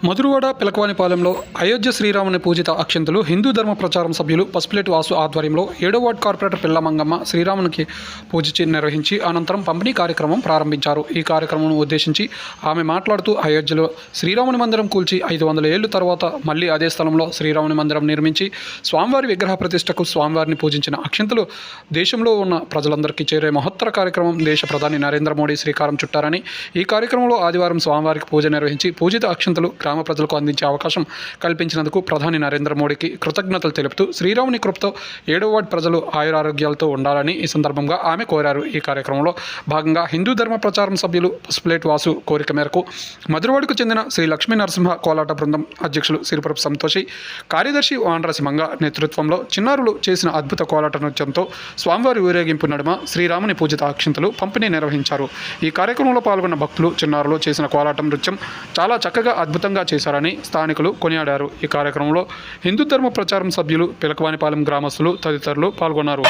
మధురవాడ పిలకవానిపాలెంలో అయోధ్య శ్రీరాముని పూజిత అక్షంతులు హిందూ ధర్మ ప్రచారం సభ్యులు పసుపులేటి వాసు ఆధ్వర్యంలో ఏడో వార్డ్ కార్పొరేటర్ పిల్లమంగమ్మ శ్రీరామునికి పూజించి నిర్వహించి అనంతరం పంపిణీ కార్యక్రమం ప్రారంభించారు. ఈ కార్యక్రమం ఉద్దేశించి ఆమె మాట్లాడుతూ అయోధ్యలో శ్రీరాముని మందిరం కూల్చి ఐదు వందల ఏళ్ళు తర్వాత మళ్ళీ అదే స్థలంలో శ్రీరాముని మందిరం నిర్మించి స్వామివారి విగ్రహ ప్రతిష్టకు స్వామివారిని పూజించిన అక్షంతులు దేశంలో ఉన్న ప్రజలందరికీ చేరే మహత్తర కార్యక్రమం దేశ ప్రధాని నరేంద్ర మోడీ శ్రీకారం చుట్టారని ఈ కార్యక్రమంలో ఆదివారం స్వామివారికి పూజ నిర్వహించి పూజిత అక్షంతులు గ్రామ ప్రజలకు అందించే అవకాశం కల్పించినందుకు ప్రధాని నరేంద్ర మోడీకి కృతజ్ఞతలు తెలుపుతూ శ్రీరాముని కృపతో ఏడో వార్డు ప్రజలు ఆయురారోగ్యాలతో ఉండాలని ఈ సందర్భంగా ఆమె కోరారు. ఈ కార్యక్రమంలో భాగంగా హిందూ ధర్మ ప్రచారం సభ్యులు పసుపులేట్ వాసు కోరిక మేరకు మధురవాడకు చెందిన శ్రీ లక్ష్మీ నరసింహ కోలాట బృందం అధ్యక్షులు సిరిపురపు సంతోషి కార్యదర్శి వానరాసి మంగ నేతృత్వంలో చిన్నారులు చేసిన అద్భుత కోలాట నృత్యంతో స్వామివారి ఊరేగింపు నడుమ శ్రీరాముని పూజిత అక్షింతలు పంపిణీ నిర్వహించారు. ఈ కార్యక్రమంలో పాల్గొన్న భక్తులు చిన్నారులు చేసిన కోలాటం నృత్యం చాలా చక్కగా అద్భుతంగా చేశారని స్థానికులు కొనియాడారు. ఈ కార్యక్రమంలో హిందూ ధర్మ ప్రచారం సభ్యులు పిలకవానిపాలెం గ్రామస్తులు తదితరులు పాల్గొన్నారు.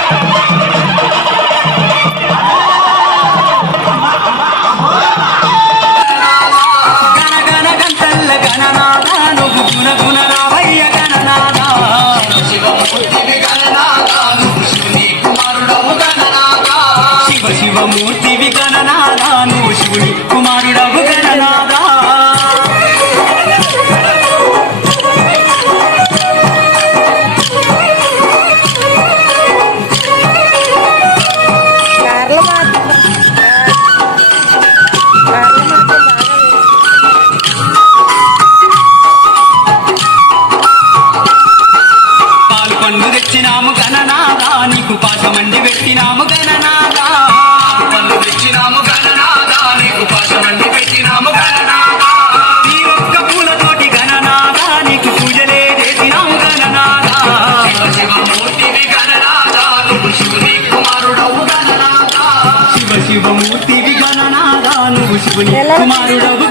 నువ్వు శివుని కుమారుడవు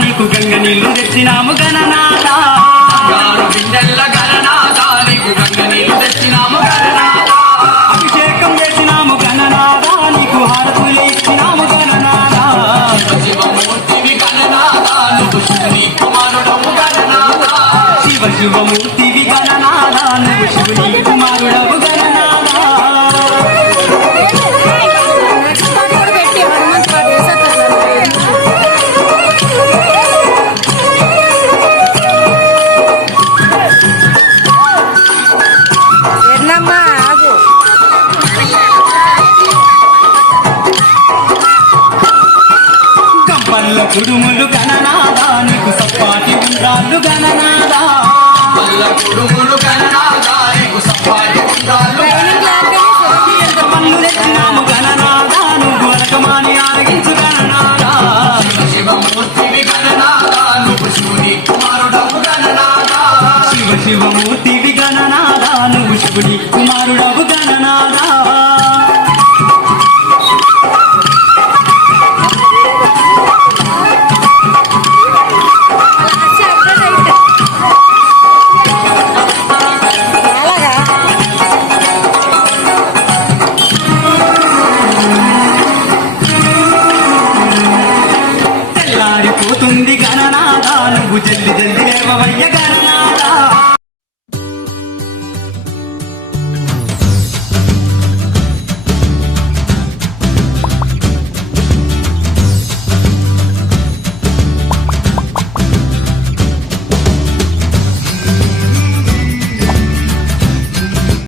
నీకు గంగ నీళ్ళు తెచ్చినాము గణనాద శివమూర్తివి గణనాద నువ్వు శివుని కుమారుడవు గణనాద కుడుములు గణనాదా నీకు సప్పాటి ఉండ్రాళ్ళు గణనాదా గంపల్ల కన్నా గణనాదా నీకు Güzelliği